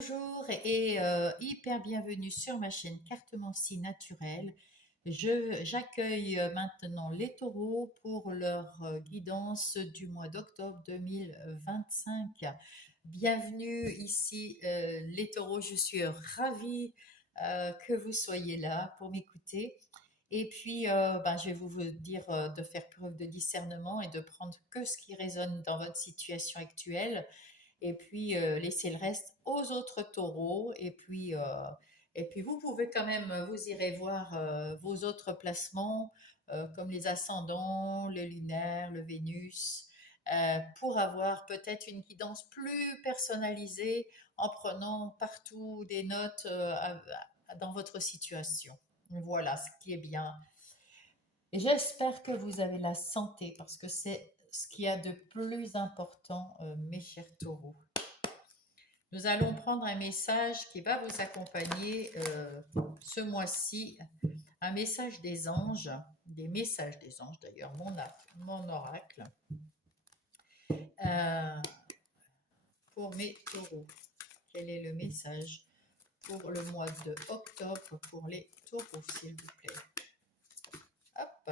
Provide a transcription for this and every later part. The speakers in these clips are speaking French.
Bonjour et hyper bienvenue sur ma chaîne Cartomancie naturelle. J'accueille maintenant les taureaux pour leur guidance du mois d'octobre 2025. Bienvenue ici les taureaux, je suis ravie que vous soyez là pour m'écouter. Et puis, je vais vous dire de faire preuve de discernement et de prendre que ce qui résonne dans votre situation actuelle et puis laisser le reste aux autres taureaux. Et puis vous pouvez quand même, vous irez voir vos autres placements, comme les ascendants, le lunaire, le Vénus, pour avoir peut-être une guidance plus personnalisée en prenant partout des notes dans votre situation. Voilà ce qui est bien. Et j'espère que vous avez la santé parce que c'est ce qu'il y a de plus important, mes chers taureaux. Nous allons prendre un message qui va vous accompagner ce mois-ci, un message des anges, des messages des anges d'ailleurs, mon oracle, euh, pour mes taureaux. Quel est le message pour le mois de octobre pour les taureaux, s'il vous plaît? Hop,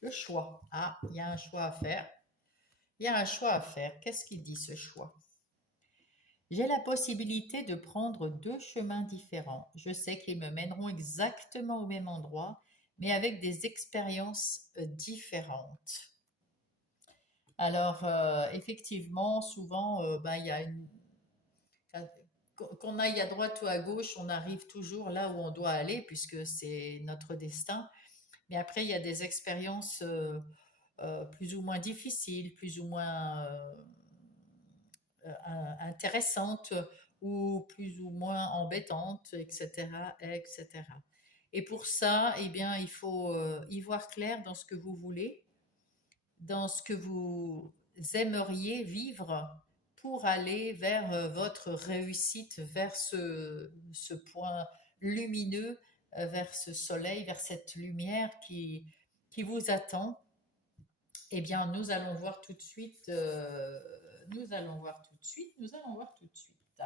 le choix. Ah, il y a un choix à faire. Il y a un choix à faire. Qu'est-ce qu'il dit ce choix? J'ai la possibilité de prendre deux chemins différents. Je sais qu'ils me mèneront exactement au même endroit, mais avec des expériences différentes. Alors, effectivement, souvent, il y a qu'on aille à droite ou à gauche, on arrive toujours là où on doit aller, puisque c'est notre destin. Mais après, il y a des expériences plus ou moins difficiles, plus ou moins intéressantes ou plus ou moins embêtantes, etc., etc. Et pour ça, eh bien, il faut y voir clair dans ce que vous voulez, dans ce que vous aimeriez vivre pour aller vers votre réussite, vers ce point lumineux, vers ce soleil, vers cette lumière qui vous attend. Eh bien, nous allons voir tout de suite. Nous allons voir tout de suite. Nous allons voir tout de suite.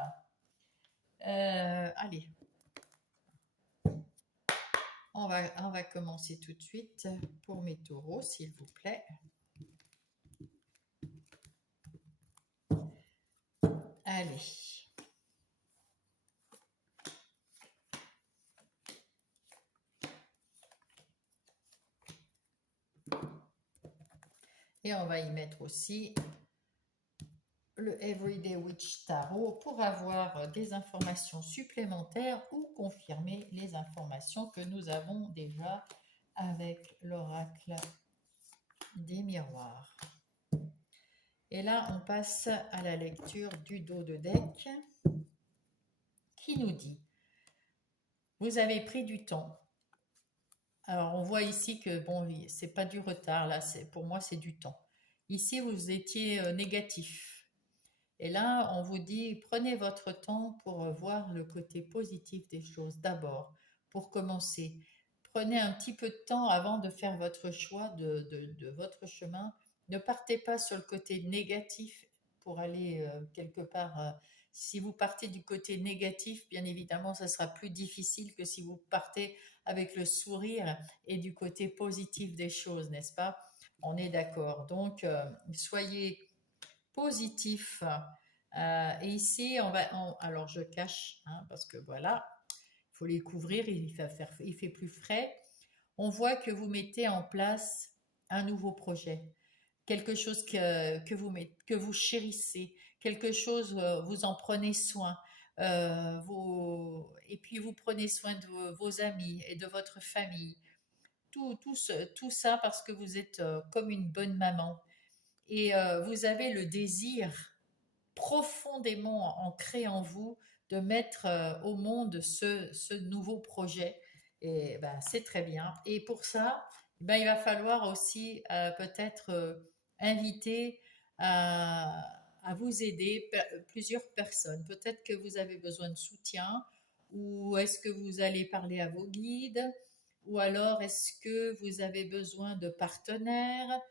Allez, on va commencer tout de suite pour mes taureaux, s'il vous plaît. Allez. Et on va y mettre aussi le Everyday Witch Tarot pour avoir des informations supplémentaires ou confirmer les informations que nous avons déjà avec l'oracle des miroirs. Et là, on passe à la lecture du dos de deck qui nous dit: vous avez pris du temps. Alors, on voit ici que bon, c'est pas du retard là, pour moi c'est du temps. Ici, vous étiez négatif. Et là, on vous dit, prenez votre temps pour voir le côté positif des choses d'abord, pour commencer. Prenez un petit peu de temps avant de faire votre choix de votre chemin. Ne partez pas sur le côté négatif pour aller quelque part. Si vous partez du côté négatif, bien évidemment, ça sera plus difficile que si vous partez avec le sourire et du côté positif des choses, n'est-ce pas? On est d'accord. Donc, soyez positif. Et ici, alors je cache, hein, parce que voilà, il faut les couvrir, il fait plus frais. On voit que vous mettez en place un nouveau projet, quelque chose que vous chérissez, quelque chose, vous en prenez soin. Et puis vous prenez soin de vos amis et de votre famille. Tout ça parce que vous êtes comme une bonne maman. Et vous avez le désir profondément ancré en vous de mettre au monde ce nouveau projet. Et ben, c'est très bien. Et pour ça, ben, il va falloir aussi peut-être inviter à vous aider plusieurs personnes. Peut-être que vous avez besoin de soutien, ou est-ce que vous allez parler à vos guides, ou alors est-ce que vous avez besoin de partenaires.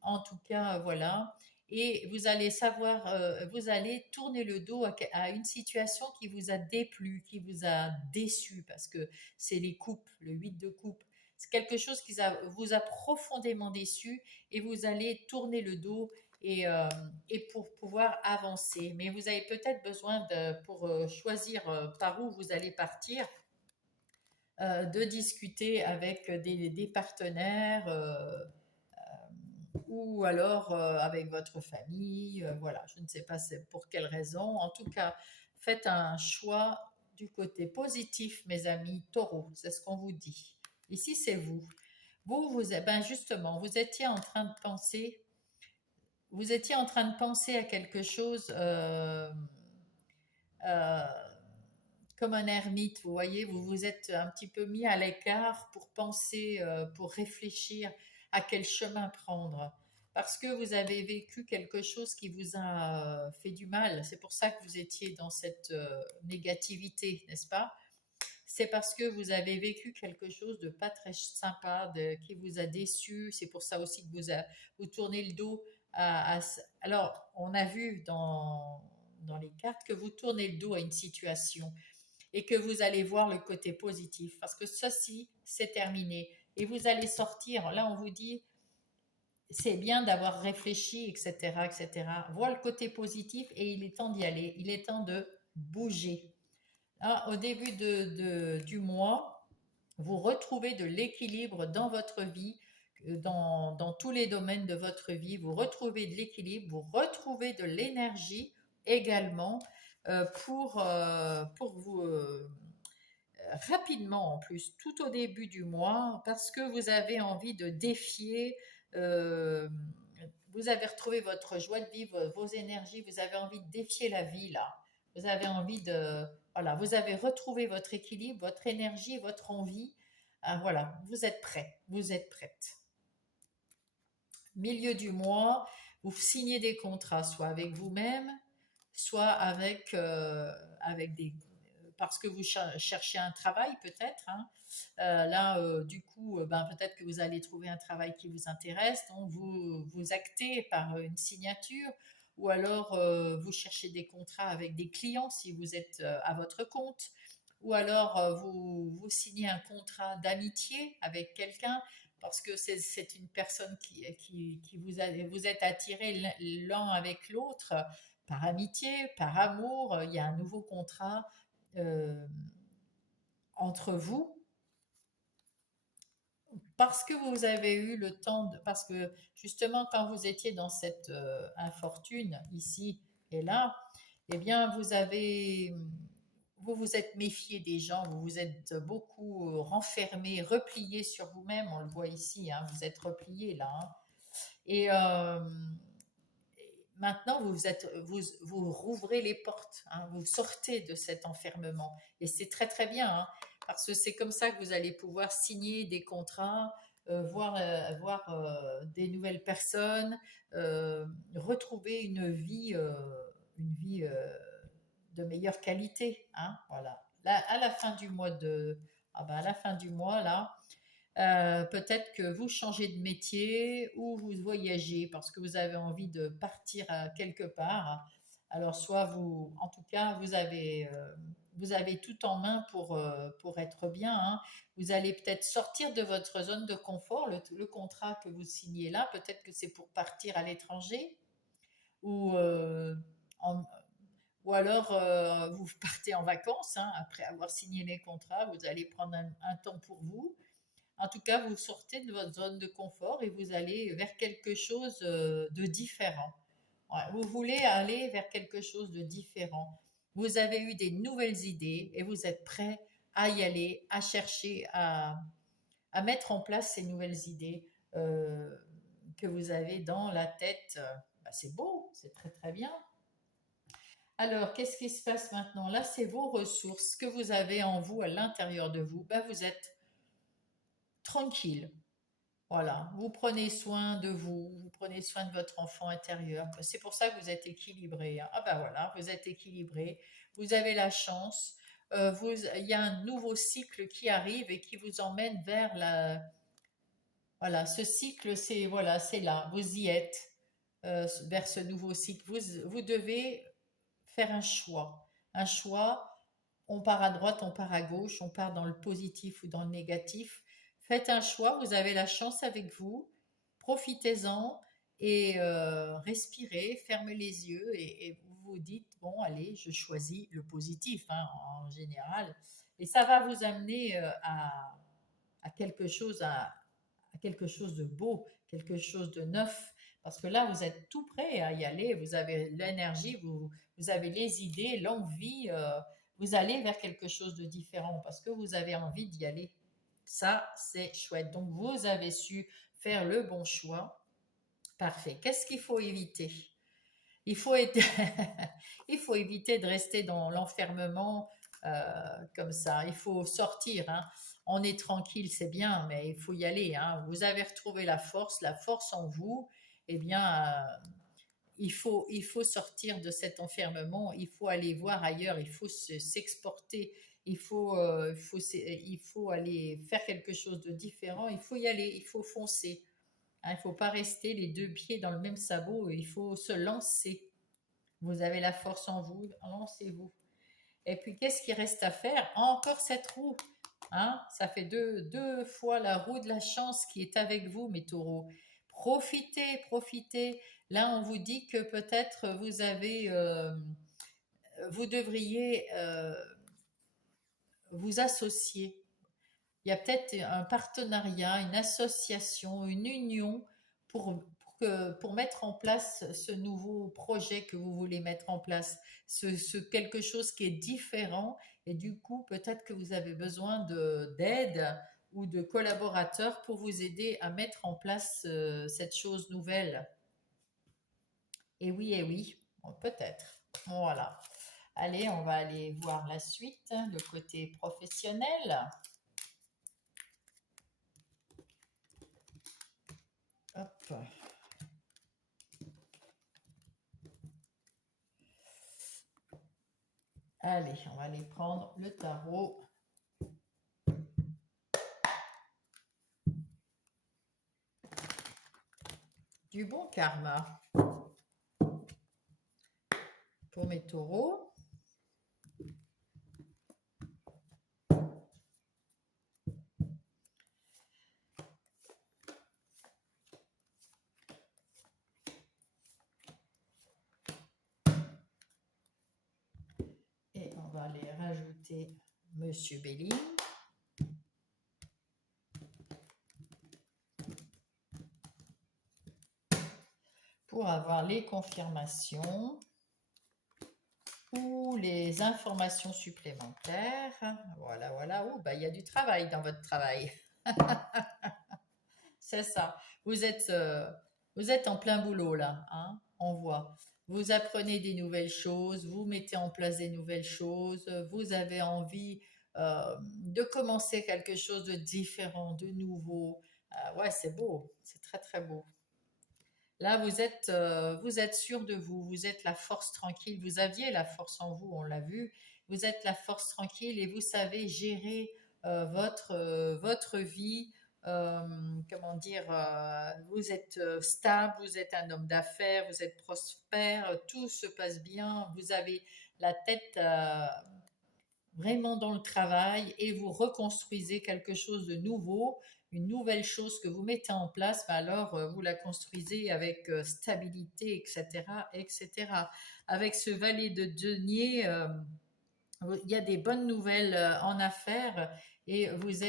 En tout cas, voilà. et vous allez savoir, vous allez tourner le dos à une situation qui vous a déplu, qui vous a déçu, parce que c'est les coupes, le 8 de coupe. C'est quelque chose qui vous a profondément déçu et vous allez tourner le dos et pour pouvoir avancer. Mais vous avez peut-être besoin pour choisir par où vous allez partir, de discuter avec des partenaires ou alors avec votre famille. Voilà, je ne sais pas pour quelle raison. En tout cas, faites un choix du côté positif, mes amis taureaux. C'est ce qu'on vous dit. Ici, c'est vous. Ben justement, vous étiez en train de penser à quelque chose euh, comme un ermite, vous voyez, vous vous êtes un petit peu mis à l'écart pour penser, pour réfléchir à quel chemin prendre. Parce que vous avez vécu quelque chose qui vous a fait du mal. C'est pour ça que vous étiez dans cette négativité, n'est-ce pas? C'est parce que vous avez vécu quelque chose de pas très sympa, qui vous a déçu. C'est pour ça aussi que vous tournez le dos alors, on a vu dans les cartes que vous tournez le dos à une situation et que vous allez voir le côté positif parce que ceci, c'est terminé. Et vous allez sortir, là on vous dit, c'est bien d'avoir réfléchi, etc., etc. Vois le côté positif et il est temps d'y aller, il est temps de bouger. Là, au début du mois, vous retrouvez de l'équilibre dans votre vie, dans tous les domaines de votre vie, vous retrouvez de l'équilibre, vous retrouvez de l'énergie également pour vous rapidement en plus, tout au début du mois, parce que vous avez envie de défier, euh, vous avez retrouvé votre joie de vivre, vos énergies, vous avez envie de défier la vie là. Vous avez envie voilà, vous avez retrouvé votre équilibre, votre énergie, votre envie. Ah, voilà, vous êtes prêt, vous êtes prête. Milieu du mois, vous signez des contrats, soit avec vous-même, soit avec parce que vous cherchez un travail peut-être, hein. Là, du coup, ben, peut-être que vous allez trouver un travail qui vous intéresse, donc vous actez par une signature, ou alors vous cherchez des contrats avec des clients si vous êtes à votre compte, ou alors vous signez un contrat d'amitié avec quelqu'un parce que c'est une personne qui vous êtes attirés l'un avec l'autre par amitié, par amour. Il y a un nouveau contrat euh, entre vous parce que vous avez eu le temps parce que justement quand vous étiez dans cette infortune ici et là, eh bien vous vous êtes méfié des gens, vous vous êtes beaucoup renfermé, replié sur vous-même, on le voit ici, hein, vous êtes replié là, hein. Et maintenant vous rouvrez les portes, hein, vous sortez de cet enfermement et c'est très très bien, hein, parce que c'est comme ça que vous allez pouvoir signer des contrats, voir des nouvelles personnes, retrouver une vie de meilleure qualité, hein, voilà. Là, à la fin du mois à la fin du mois là, peut-être que vous changez de métier ou vous voyagez parce que vous avez envie de partir quelque part. Alors, soit en tout cas, vous avez tout en main pour être bien, hein. Vous allez peut-être sortir de votre zone de confort. Le contrat que vous signez là, peut-être que c'est pour partir à l'étranger ou, en- ou alors vous partez en vacances, hein, après avoir signé les contrats. Vous allez prendre un temps pour vous. En tout cas, vous sortez de votre zone de confort et vous allez vers quelque chose de différent. Ouais, vous voulez aller vers quelque chose de différent. Vous avez eu des nouvelles idées et vous êtes prêt à y aller, à chercher, à mettre en place ces nouvelles idées que vous avez dans la tête. Bah, c'est beau, c'est très très bien. Alors, qu'est-ce qui se passe maintenant? Là, c'est vos ressources, ce que vous avez en vous, à l'intérieur de vous. Bah, vous êtes tranquille. Voilà, vous prenez soin de vous, vous prenez soin de votre enfant intérieur. C'est pour ça que vous êtes équilibré, hein. Ah ben voilà, vous êtes équilibré, vous avez la chance. Il y a un nouveau cycle qui arrive et qui vous emmène vers la. Voilà, ce cycle, c'est voilà, c'est là, vous y êtes. vers ce nouveau cycle. Vous devez faire un choix. Un choix, on part à droite, on part à gauche, on part dans le positif ou dans le négatif. Faites un choix, vous avez la chance avec vous, profitez-en et respirez, fermez les yeux et vous vous dites, bon, allez, je choisis le positif hein, en général. Et ça va vous amener à quelque chose, à quelque chose de beau, quelque chose de neuf. Parce que là, vous êtes tout prêt à y aller, vous avez l'énergie, vous avez les idées, l'envie, vous allez vers quelque chose de différent parce que vous avez envie d'y aller. Ça, c'est chouette. Donc, vous avez su faire le bon choix. Parfait. Qu'est-ce qu'il faut éviter? Il faut, il faut éviter de rester dans l'enfermement comme ça. Il faut sortir. Hein. On est tranquille, c'est bien, mais il faut y aller. Hein. Vous avez retrouvé la force en vous. Eh bien, il faut sortir de cet enfermement. Il faut aller voir ailleurs. Il faut s'exporter. Il faut aller faire quelque chose de différent. Il faut y aller. Il faut foncer. Hein, il ne faut pas rester les deux pieds dans le même sabot. Il faut se lancer. Vous avez la force en vous, lancez-vous. Et puis, qu'est-ce qui reste à faire? Encore cette roue. Hein? Ça fait deux fois la roue de la chance qui est avec vous, mes taureaux. Profitez, profitez. Là, on vous dit que peut-être vous devriez vous associer. Il y a peut-être un partenariat, une association, une union pour mettre en place ce nouveau projet que vous voulez mettre en place, quelque chose qui est différent. Et du coup, peut-être que vous avez besoin d'aide ou de collaborateurs pour vous aider à mettre en place cette chose nouvelle. Et oui, bon, peut-être. Voilà. Allez, on va aller voir la suite, le côté professionnel. Hop. Allez, on va aller prendre le tarot. Du bon karma pour mes taureaux. Et on va aller rajouter Monsieur Béline. Pour avoir les confirmations ou les informations supplémentaires. Voilà, voilà. Oh, bah, il y a du travail dans votre travail. C'est ça. Vous êtes en plein boulot là, hein, on voit. Vous apprenez des nouvelles choses, vous mettez en place des nouvelles choses, vous avez envie de commencer quelque chose de différent, de nouveau. Ouais, c'est beau, c'est très très beau. Là, vous êtes sûr de vous, vous êtes la force tranquille, vous aviez la force en vous, on l'a vu, vous êtes la force tranquille et vous savez gérer votre vie, euh, comment dire, vous êtes stable, vous êtes un homme d'affaires, vous êtes prospère, tout se passe bien, vous avez la tête vraiment dans le travail et vous reconstruisez quelque chose de nouveau, une nouvelle chose que vous mettez en place, alors vous la construisez avec stabilité, etc., etc. Avec ce valet de denier, il y a des bonnes nouvelles en affaires et vous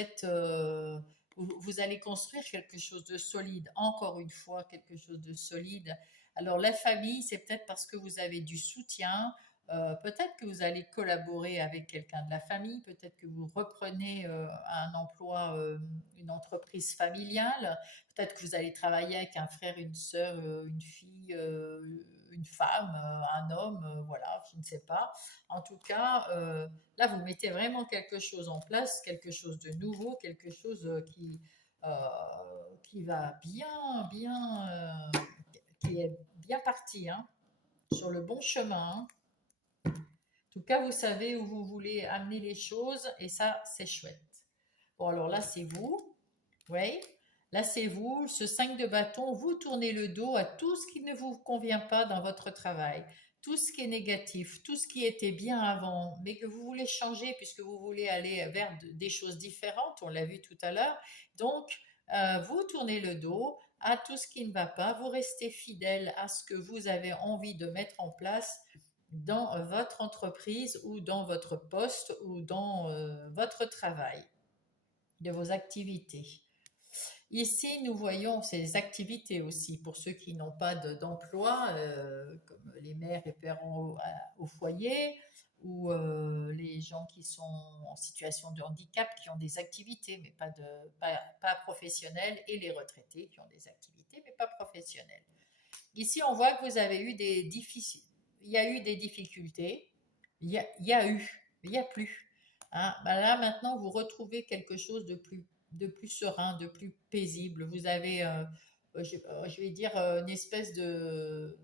allez construire quelque chose de solide, encore une fois, quelque chose de solide. Alors la famille, c'est peut-être parce que vous avez du soutien, peut-être que vous allez collaborer avec quelqu'un de la famille, peut-être que vous reprenez un emploi, une entreprise familiale, peut-être que vous allez travailler avec un frère, une sœur, une fille, une femme, un homme, voilà, je ne sais pas. En tout cas, là, vous mettez vraiment quelque chose en place, quelque chose de nouveau, quelque chose euh, qui va qui est bien parti, hein, sur le bon chemin. En tout cas, vous savez où vous voulez amener les choses et ça, c'est chouette. Bon, alors là, c'est vous. Oui. Lassez-vous, ce 5 de bâton, vous tournez le dos à tout ce qui ne vous convient pas dans votre travail, tout ce qui est négatif, tout ce qui était bien avant, mais que vous voulez changer puisque vous voulez aller vers des choses différentes, on l'a vu tout à l'heure. Donc, vous tournez le dos à tout ce qui ne va pas, vous restez fidèle à ce que vous avez envie de mettre en place dans votre entreprise ou dans votre poste ou dans votre travail, de vos activités. Ici, nous voyons ces activités aussi pour ceux qui n'ont pas d'emploi, comme les mères et pères au foyer, ou les gens qui sont en situation de handicap, qui ont des activités, mais pas professionnelles, et les retraités qui ont des activités, mais pas professionnelles. Ici, on voit que vous avez eu il y a eu des difficultés, il y a plus. Hein. Ben là, maintenant, vous retrouvez quelque chose de plus serein, de plus paisible. Vous avez, je vais dire, une espèce de...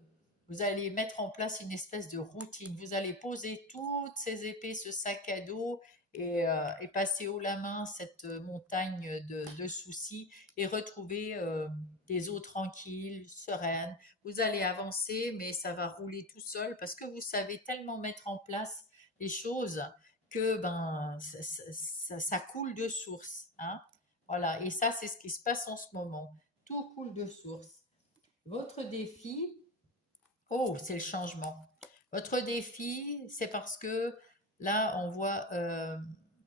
Vous allez mettre en place une espèce de routine. Vous allez poser toutes ces épées, ce sac à dos et passer haut la main cette montagne de soucis et retrouver des eaux tranquilles, sereines. Vous allez avancer, mais ça va rouler tout seul parce que vous savez tellement mettre en place les choses que ben, ça coule de source. Hein. Voilà, et ça, c'est ce qui se passe en ce moment. Tout coule de source. Votre défi, oh, c'est le changement. Votre défi, c'est parce que là, on voit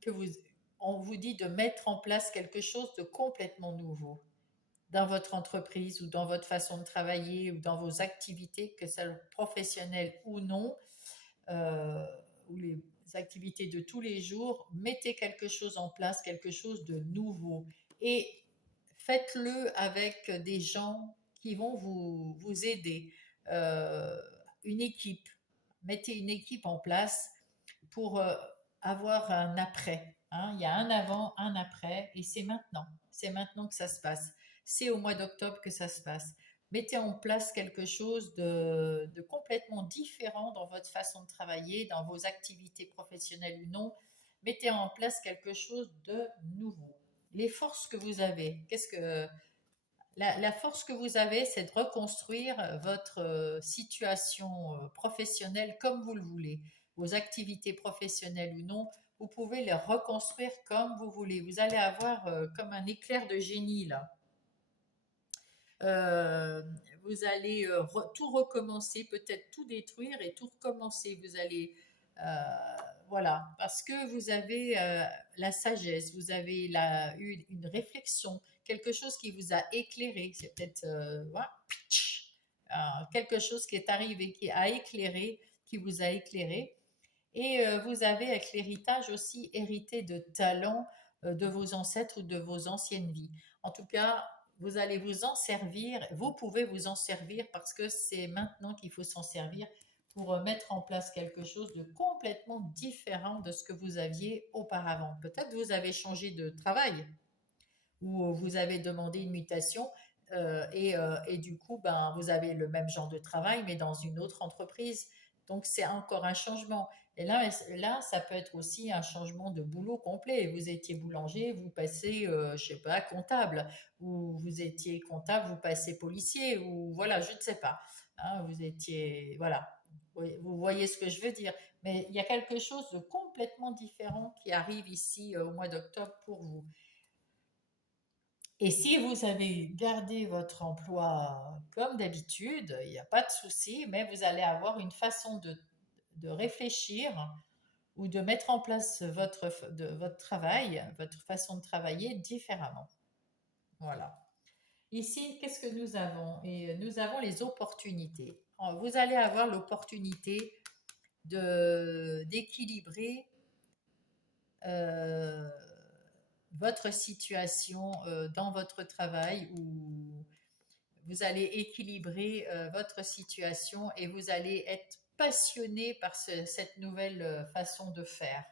que on vous dit de mettre en place quelque chose de complètement nouveau dans votre entreprise ou dans votre façon de travailler ou dans vos activités, que ce soit professionnelles ou non, euh, ou les activités de tous les jours, mettez quelque chose en place, quelque chose de nouveau. Et faites-le avec des gens qui vont vous aider. Euh, une équipe. Mettez une équipe en place pour avoir un après. Hein. Il y a un avant, un après, et c'est maintenant. C'est maintenant que ça se passe. C'est au mois d'octobre que ça se passe. Mettez en place quelque chose de complètement différent dans votre façon de travailler, dans vos activités professionnelles ou non. Mettez en place quelque chose de nouveau. Les forces que vous avez, qu'est-ce que la force que vous avez, c'est de reconstruire votre situation professionnelle comme vous le voulez. Vos activités professionnelles ou non, vous pouvez les reconstruire comme vous voulez. Vous allez avoir comme un éclair de génie là. Euh, vous allez tout recommencer, peut-être tout détruire et tout recommencer. Vous allez, voilà, parce que vous avez la sagesse, vous avez eu une réflexion, quelque chose qui vous a éclairé. C'est peut-être voilà, quelque chose qui est arrivé, qui vous a éclairé. Et vous avez avec l'héritage aussi hérité de talents de vos ancêtres ou de vos anciennes vies. En tout cas, vous allez vous en servir, vous pouvez vous en servir parce que c'est maintenant qu'il faut s'en servir pour mettre en place quelque chose de complètement différent de ce que vous aviez auparavant. Peut-être vous avez changé de travail ou vous avez demandé une mutation et du coup, ben, vous avez le même genre de travail mais dans une autre entreprise. Donc c'est encore un changement. Et là, ça peut être aussi un changement de boulot complet. Vous étiez boulanger, vous passez, je sais pas, comptable. Ou vous étiez comptable, vous passez policier. Ou voilà, je ne sais pas. Hein, vous étiez, voilà. Vous voyez ce que je veux dire. Mais il y a quelque chose de complètement différent qui arrive ici au mois d'octobre pour vous. Et si vous avez gardé votre emploi comme d'habitude, il n'y a pas de souci, mais vous allez avoir une façon de réfléchir ou de mettre en place votre travail, votre façon de travailler différemment. Voilà. Ici, qu'est-ce que nous avons? Et nous avons les opportunités. Vous allez avoir l'opportunité d'équilibrer euh, votre situation dans votre travail ou vous allez équilibrer votre situation et vous allez être passionné par cette nouvelle façon de faire.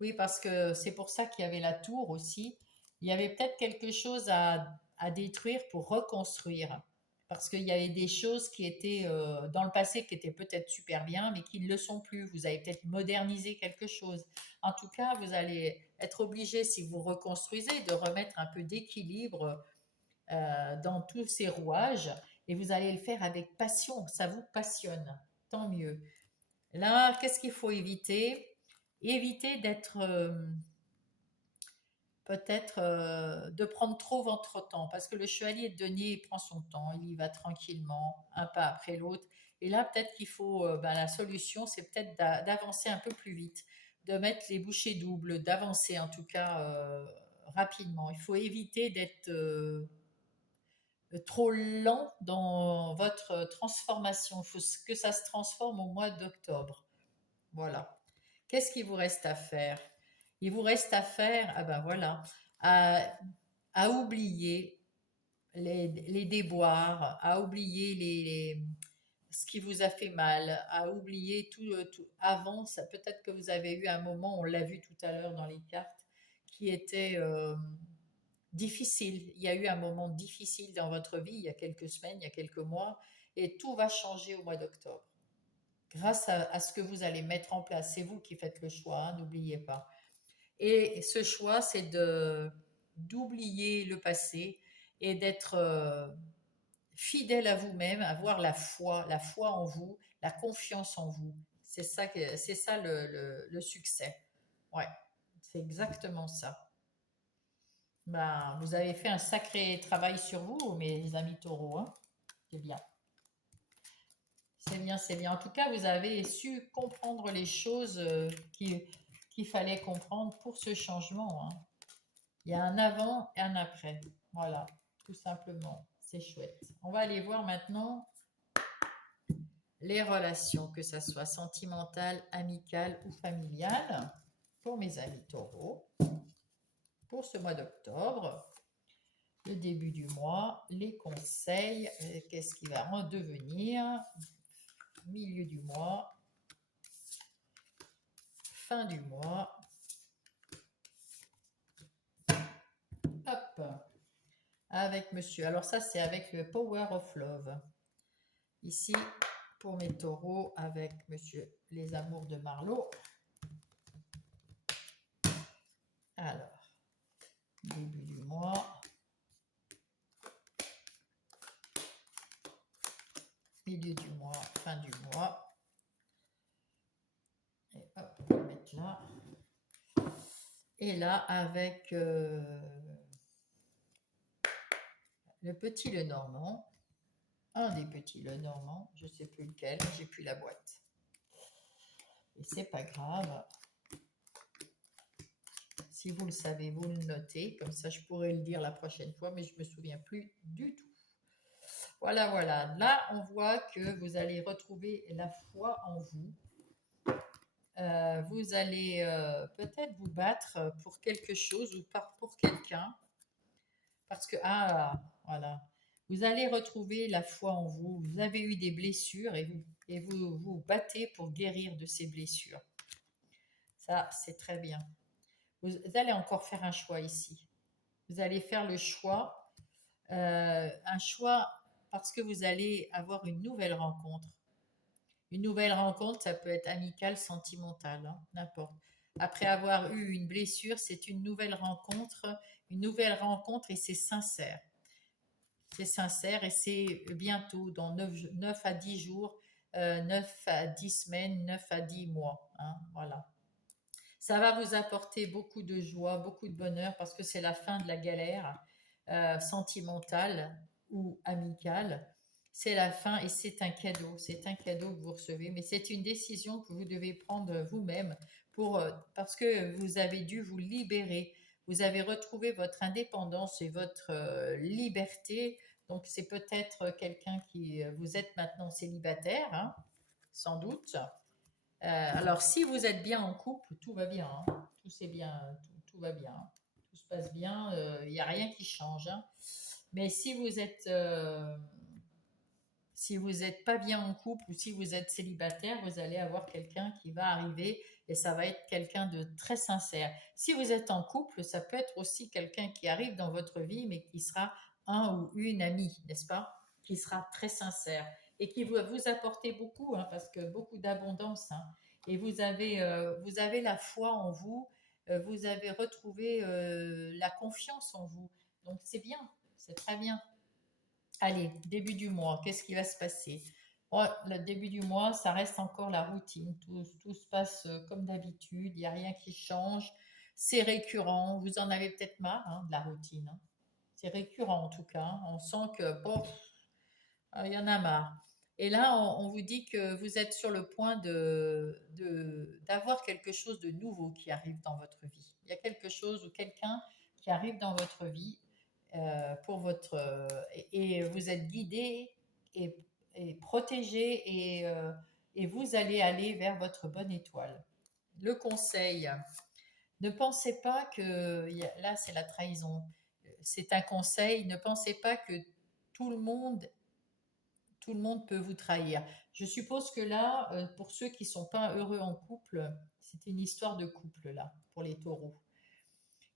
Oui, parce que c'est pour ça qu'il y avait la tour aussi. Il y avait peut-être quelque chose à détruire pour reconstruire. Parce qu'il y avait des choses qui étaient dans le passé qui étaient peut-être super bien, mais qui ne le sont plus. Vous avez peut-être modernisé quelque chose. En tout cas, vous allez être obligé, si vous reconstruisez, de remettre un peu d'équilibre dans tous ces rouages et vous allez le faire avec passion. Ça vous passionne, tant mieux. Là, qu'est-ce qu'il faut éviter? Éviter d'être peut-être de prendre trop votre temps parce que le chevalier de denier il prend son temps, il y va tranquillement, un pas après l'autre. Et là, peut-être qu'il faut, la solution, c'est peut-être d'avancer un peu plus vite, de mettre les bouchées doubles, d'avancer en tout cas rapidement. Il faut éviter d'être trop lent dans votre transformation. Il faut que ça se transforme au mois d'octobre. Voilà. Qu'est-ce qu'il vous reste à faire? Il vous reste à faire, ah ben voilà, à, à oublier les déboires, à oublier ce qui vous a fait mal, à oublier tout avant. Peut-être que vous avez eu un moment, on l'a vu tout à l'heure dans les cartes, qui était difficile. Il y a eu un moment difficile dans votre vie, il y a quelques semaines, il y a quelques mois, et tout va changer au mois d'octobre. Grâce à ce que vous allez mettre en place, c'est vous qui faites le choix, hein, n'oubliez pas. Et ce choix, c'est d'oublier le passé et d'être fidèle à vous-même, avoir la foi en vous, la confiance en vous. C'est ça le succès. Ouais, c'est exactement ça. Ben, vous avez fait un sacré travail sur vous, mes amis taureaux, hein. C'est bien. C'est bien, c'est bien. En tout cas, vous avez su comprendre les choses qu'il fallait comprendre pour ce changement, hein. Il y a un avant et un après. Voilà, tout simplement. C'est chouette. On va aller voir maintenant les relations, que ce soit sentimentales, amicales ou familiales, pour mes amis taureaux, pour ce mois d'octobre, le début du mois, les conseils, qu'est-ce qui va en devenir, milieu du mois, fin du mois. Hop, avec monsieur. Alors ça, c'est avec le Power of Love. Ici, pour mes taureaux, avec monsieur les amours de Marlowe. Alors, début du mois. Milieu du mois, fin du mois. Et hop, on va mettre là. Et là, avec le petit Lenormand. Un des petits Lenormand, je ne sais plus lequel, j'ai plus la boîte. Et c'est pas grave. Si vous le savez, vous le notez, comme ça je pourrais le dire la prochaine fois, mais je ne me souviens plus du tout. Voilà, voilà. Là, on voit que vous allez retrouver la foi en vous. Vous allez peut-être vous battre pour quelque chose ou pour quelqu'un. Parce que, voilà. Vous allez retrouver la foi en vous. Vous avez eu des blessures et vous vous battez pour guérir de ces blessures. Ça, c'est très bien. Vous allez encore faire un choix ici. Vous allez faire le choix, un choix parce que vous allez avoir une nouvelle rencontre. Une nouvelle rencontre, ça peut être amicale, sentimentale, hein, n'importe. Après avoir eu une blessure, c'est une nouvelle rencontre et c'est sincère. C'est sincère et c'est bientôt, dans 9 à 10 jours, 9 à 10 semaines, 9 à 10 mois, hein, voilà. Ça va vous apporter beaucoup de joie, beaucoup de bonheur parce que c'est la fin de la galère sentimentale ou amicale. C'est la fin et c'est un cadeau. C'est un cadeau que vous recevez, mais c'est une décision que vous devez prendre vous-même parce que vous avez dû vous libérer. Vous avez retrouvé votre indépendance et votre liberté. Donc c'est peut-être quelqu'un qui vous êtes maintenant célibataire, hein, sans doute. Alors, si vous êtes bien en couple, tout va bien, hein. Tout c'est bien, tout va bien, hein. Tout se passe bien, il n'y a rien qui change, hein. Mais si vous n'êtes pas bien en couple ou si vous êtes célibataire, vous allez avoir quelqu'un qui va arriver et ça va être quelqu'un de très sincère. Si vous êtes en couple, ça peut être aussi quelqu'un qui arrive dans votre vie, mais qui sera un ou une amie, n'est-ce pas? Qui sera très sincère et qui va vous apporter beaucoup, hein, parce que beaucoup d'abondance, hein. Et vous avez la foi en vous, vous avez retrouvé la confiance en vous. Donc c'est bien, c'est très bien. Allez, début du mois, qu'est-ce qui va se passer? Oh, le début du mois, ça reste encore la routine. Tout se passe comme d'habitude, il n'y a rien qui change. C'est récurrent, vous en avez peut-être marre hein, de la routine, hein. C'est récurrent en tout cas, hein. On sent que bon, il y en a marre. Et là, on vous dit que vous êtes sur le point d'avoir quelque chose de nouveau qui arrive dans votre vie. Il y a quelque chose ou quelqu'un qui arrive dans votre vie pour votre et vous êtes guidé et, et protégé et vous allez aller vers votre bonne étoile. Le conseil, ne pensez pas que là c'est la trahison. C'est un conseil. Ne pensez pas que tout le monde tout le monde peut vous trahir. Je suppose que là, pour ceux qui ne sont pas heureux en couple, c'est une histoire de couple là, pour les taureaux.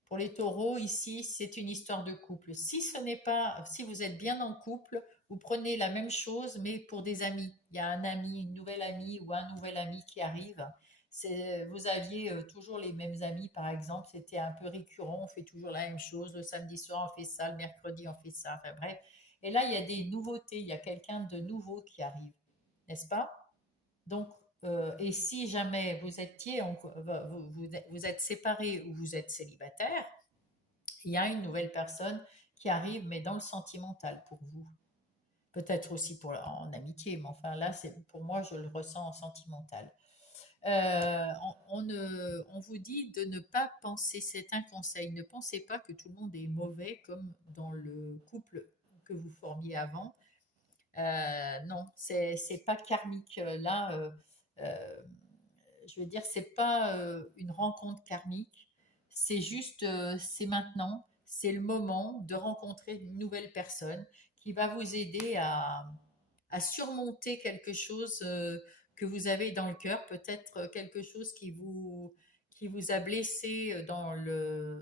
Pour les taureaux, ici, c'est une histoire de couple. Si ce n'est pas, si vous êtes bien en couple, vous prenez la même chose, mais pour des amis. Il y a un ami, une nouvelle amie ou un nouvel ami qui arrive. Vous aviez toujours les mêmes amis, par exemple, c'était un peu récurrent, on fait toujours la même chose. Le samedi soir, on fait ça, le mercredi, on fait ça. Enfin bref. Et là, il y a des nouveautés, il y a quelqu'un de nouveau qui arrive, n'est-ce pas? Donc, et si jamais vous étiez, vous êtes séparés ou vous êtes célibataire, il y a une nouvelle personne qui arrive, mais dans le sentimental pour vous. Peut-être aussi en amitié, mais enfin là, pour moi, je le ressens en sentimental. On vous dit de ne pas penser, c'est un conseil, ne pensez pas que tout le monde est mauvais comme dans le couple que vous formiez avant. Non, c'est pas karmique. Là, euh, je veux dire, c'est pas une rencontre karmique. C'est juste, c'est maintenant, c'est le moment de rencontrer une nouvelle personne qui va vous aider à surmonter quelque chose que vous avez dans le cœur, peut-être quelque chose qui vous a blessé dans le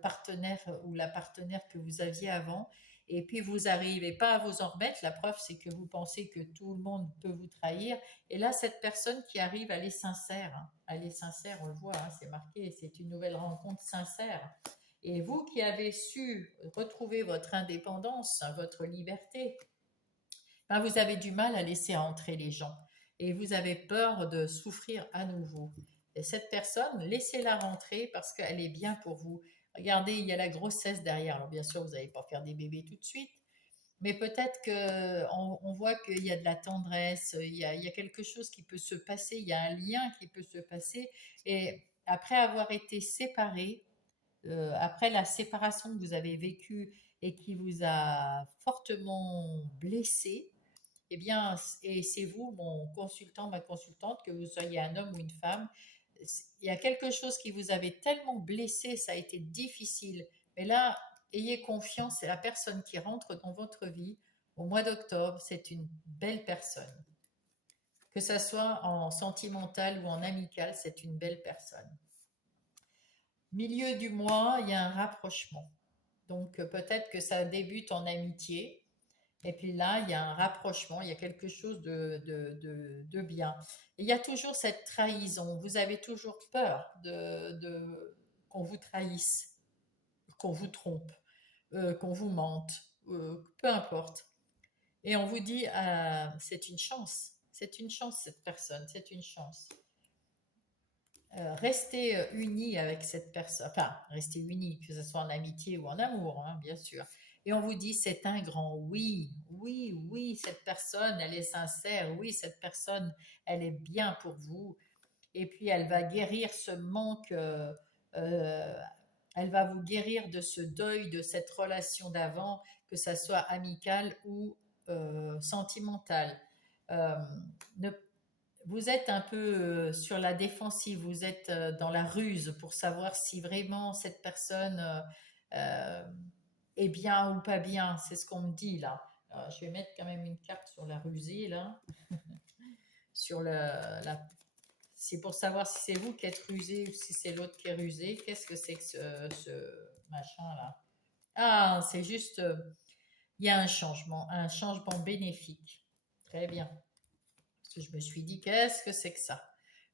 partenaire ou la partenaire que vous aviez avant. Et puis vous n'arrivez pas à vous en remettre. La preuve, c'est que vous pensez que tout le monde peut vous trahir. Et là, cette personne qui arrive, elle est sincère, hein. Elle est sincère, on le voit, hein, c'est marqué, c'est une nouvelle rencontre sincère. Et vous qui avez su retrouver votre indépendance, hein, votre liberté, ben, vous avez du mal à laisser entrer les gens. Et vous avez peur de souffrir à nouveau. Et cette personne, laissez-la rentrer parce qu'elle est bien pour vous. Regardez, il y a la grossesse derrière. Alors bien sûr, vous n'allez pas faire des bébés tout de suite, mais peut-être qu'on voit qu'il y a de la tendresse, il y a quelque chose qui peut se passer, il y a un lien qui peut se passer. Et après avoir été séparés, après la séparation que vous avez vécue et qui vous a fortement blessé, eh bien, et c'est vous, mon consultant, ma consultante, que vous soyez un homme ou une femme, il y a quelque chose qui vous avait tellement blessé, ça a été difficile. Mais là, ayez confiance, c'est la personne qui rentre dans votre vie au mois d'octobre, c'est une belle personne. Que ça soit en sentimental ou en amical, c'est une belle personne. Milieu du mois, il y a un rapprochement. Donc peut-être que ça débute en amitié, et puis là, il y a un rapprochement, il y a quelque chose de bien. Et il y a toujours cette trahison. Vous avez toujours peur qu'on vous trahisse, qu'on vous trompe, qu'on vous mente, peu importe. Et on vous dit, c'est une chance. C'est une chance, cette personne, c'est une chance. Restez unis avec cette personne, enfin, restez unis, que ce soit en amitié ou en amour, hein, bien sûr. Et on vous dit, c'est un grand oui, oui, oui, cette personne, elle est sincère, oui, cette personne, elle est bien pour vous. Et puis, elle va guérir ce manque, euh, elle va vous guérir de ce deuil, de cette relation d'avant, que ça soit amical ou sentimental. Euh, ne Vous êtes un peu sur la défensive, vous êtes dans la ruse pour savoir si vraiment cette personne euh, est bien ou pas bien. C'est ce qu'on me dit là. Alors, je vais mettre quand même une carte sur la rusée là. sur C'est pour savoir si c'est vous qui êtes rusé ou si c'est l'autre qui est rusé. Qu'est-ce que c'est que ce machin là? Ah, c'est juste, il y a un changement bénéfique. Très bien. Parce que je me suis dit, qu'est-ce que c'est que ça?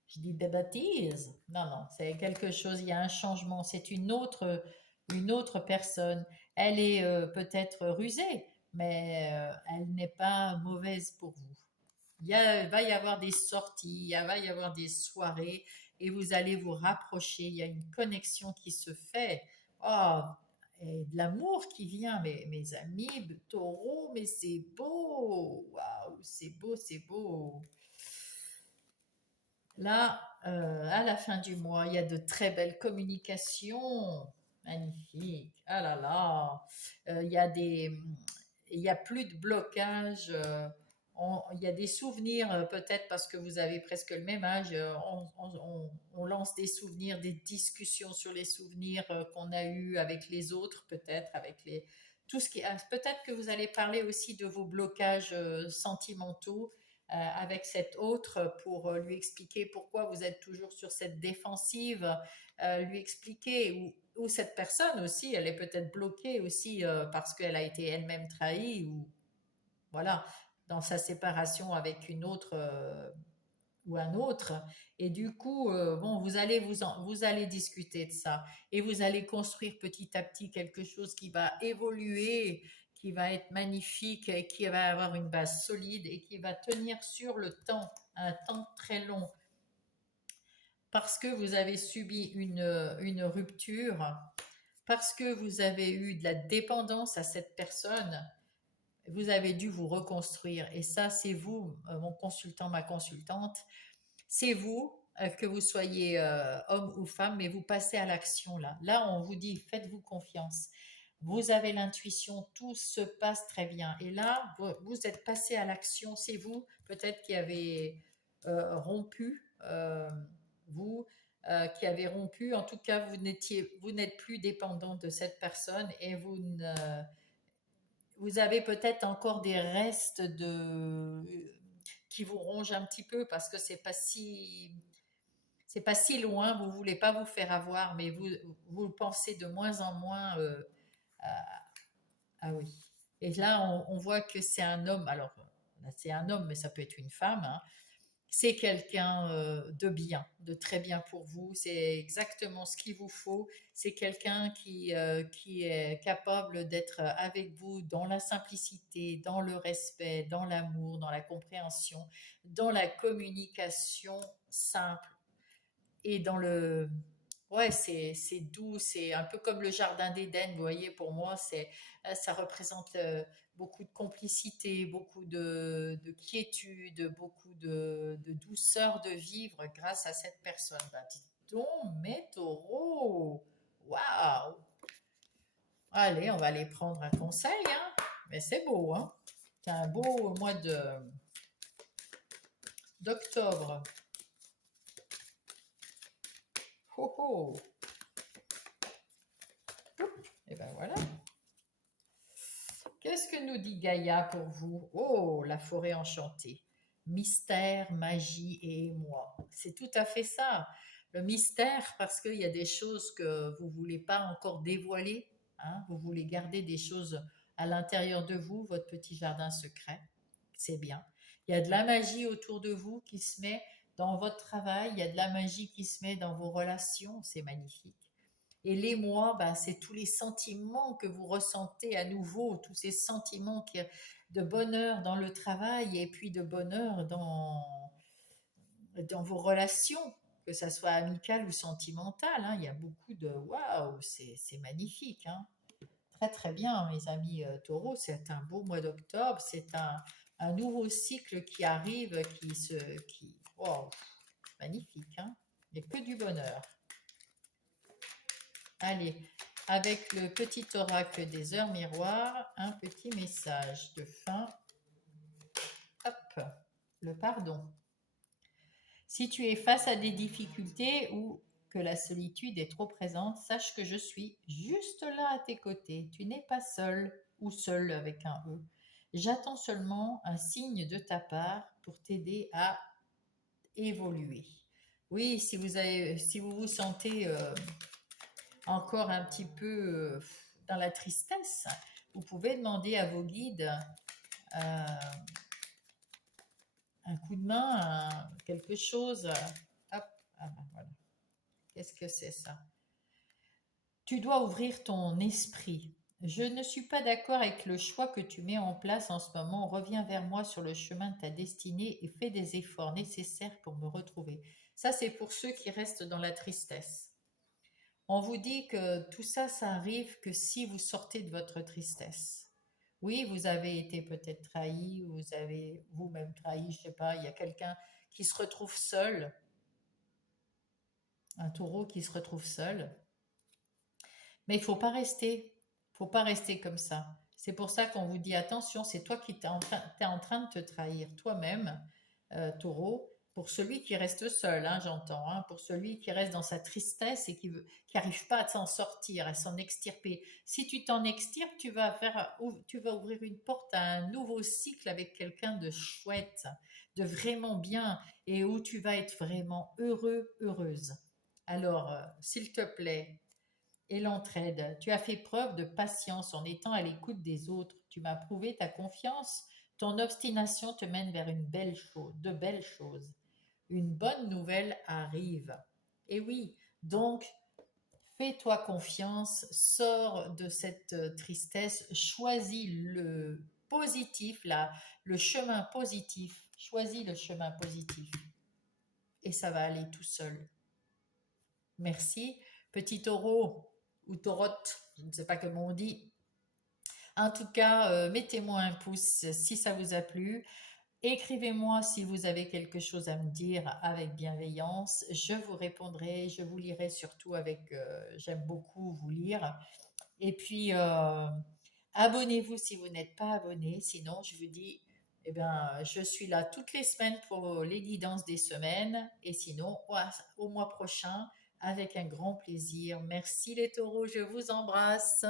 Je dis des bêtises. Non, non, c'est quelque chose, il y a un changement, c'est une autre personne. Elle est peut-être rusée, mais elle n'est pas mauvaise pour vous. Il va y avoir des sorties, il va y avoir des soirées et vous allez vous rapprocher. Il y a une connexion qui se fait. Oh, et de l'amour qui vient, mes amis, taureau, mais c'est beau. Waouh, c'est beau, c'est beau. Là, à la fin du mois, il y a de très belles communications. Magnifique. Ah là là. Il y a il y a plus de blocage. Il y a des souvenirs, peut-être parce que vous avez presque le même âge. On lance des souvenirs, des discussions sur les souvenirs qu'on a eus avec les autres, peut-être avec les tout ce qui. Peut-être que vous allez parler aussi de vos blocages sentimentaux avec cet autre pour lui expliquer pourquoi vous êtes toujours sur cette défensive, lui expliquer ou cette personne aussi, elle est peut-être bloquée aussi parce qu'elle a été elle-même trahie ou voilà, dans sa séparation avec une autre ou un autre. Et du coup, bon, vous allez discuter de ça et vous allez construire petit à petit quelque chose qui va évoluer, qui va être magnifique et qui va avoir une base solide et qui va tenir sur le temps, un temps très long. Parce que vous avez subi une rupture, parce que vous avez eu de la dépendance à cette personne, vous avez dû vous reconstruire. Et ça, c'est vous, mon consultant, ma consultante, c'est vous, que vous soyez homme ou femme, mais vous passez à l'action là. Là, on vous dit, faites-vous confiance. Vous avez l'intuition, tout se passe très bien. Et là, vous êtes passé à l'action, c'est vous, peut-être qui avez rompu, vous qui avez rompu. En tout cas, vous n'êtes plus dépendant de cette personne et vous avez peut-être encore des restes qui vous rongent un petit peu parce que c'est pas si loin, vous voulez pas vous faire avoir, mais vous pensez de moins en moins. Ah oui. Et là, on voit que c'est un homme. Alors, là, c'est un homme, mais ça peut être une femme, hein. C'est quelqu'un de bien, de très bien pour vous. C'est exactement ce qu'il vous faut. C'est quelqu'un qui est capable d'être avec vous dans la simplicité, dans le respect, dans l'amour, dans la compréhension, dans la communication simple et dans le. Ouais, c'est doux, c'est un peu comme le jardin d'Éden, vous voyez, pour moi, ça représente beaucoup de complicité, beaucoup de quiétude, beaucoup de douceur de vivre grâce à cette personne. Bah, dites donc, mes taureaux, waouh! Allez, on va aller prendre un conseil, hein? Mais c'est beau, hein? C'est un beau mois d'octobre. Ho ho! Et ben voilà. Qu'est-ce que nous dit Gaïa pour vous? Oh, la forêt enchantée. Mystère, magie et émoi. C'est tout à fait ça. Le mystère, parce qu'il y a des choses que vous ne voulez pas encore dévoiler. Hein, vous voulez garder des choses à l'intérieur de vous, votre petit jardin secret. C'est bien. Il y a de la magie autour de vous qui se met dans votre travail. Il y a de la magie qui se met dans vos relations. C'est magnifique. Et l'émoi, ben, c'est tous les sentiments que vous ressentez à nouveau, tous ces sentiments de bonheur dans le travail et puis de bonheur dans vos relations, que ça soit amical ou sentimental. Hein. Il y a beaucoup de waouh, c'est magnifique. Hein. Très très bien, mes amis taureaux. C'est un beau mois d'octobre. C'est un nouveau cycle qui arrive, waouh, magnifique. Hein. Il n'y a que du bonheur. Allez, avec le petit oracle des heures miroirs, un petit message de fin. Hop, le pardon. Si tu es face à des difficultés ou que la solitude est trop présente, sache que je suis juste là à tes côtés. Tu n'es pas seul ou seul avec un E. J'attends seulement un signe de ta part pour t'aider à évoluer. Oui, si vous vous sentez encore un petit peu dans la tristesse, vous pouvez demander à vos guides euh, un coup de main, quelque chose. Hop, ah ben voilà. Qu'est-ce que c'est ça? Tu dois ouvrir ton esprit. Je ne suis pas d'accord avec le choix que tu mets en place en ce moment. Reviens vers moi sur le chemin de ta destinée et fais des efforts nécessaires pour me retrouver. Ça, c'est pour ceux qui restent dans la tristesse. On vous dit que tout ça, ça arrive que si vous sortez de votre tristesse. Oui, vous avez été peut-être trahi, vous avez vous-même trahi, je sais pas, il y a quelqu'un qui se retrouve seul, un taureau qui se retrouve seul. Mais il faut pas rester comme ça. C'est pour ça qu'on vous dit attention, c'est toi qui t'es en train de te trahir toi-même, taureau, pour celui qui reste seul, hein, j'entends, hein, pour celui qui reste dans sa tristesse et qui n'arrive pas à s'en sortir, à s'en extirper. Si tu t'en extirpes, tu vas ouvrir une porte à un nouveau cycle avec quelqu'un de chouette, de vraiment bien, et où tu vas être vraiment heureux, heureuse. Alors, s'il te plaît, et l'entraide. Tu as fait preuve de patience en étant à l'écoute des autres. Tu m'as prouvé ta confiance. Ton obstination te mène vers de belles choses. Une bonne nouvelle arrive. Et oui, donc fais-toi confiance, sors de cette tristesse, choisis le positif, le chemin positif. Choisis le chemin positif et ça va aller tout seul. Merci. Petit taureau ou taurotte, je ne sais pas comment on dit. En tout cas, mettez-moi un pouce si ça vous a plu. Écrivez-moi si vous avez quelque chose à me dire avec bienveillance. Je vous répondrai, je vous lirai surtout avec... j'aime beaucoup vous lire. Et puis, abonnez-vous si vous n'êtes pas abonné. Sinon, je vous dis, eh bien, je suis là toutes les semaines pour les guidances des semaines. Et sinon, au mois prochain, avec un grand plaisir. Merci les taureaux, je vous embrasse.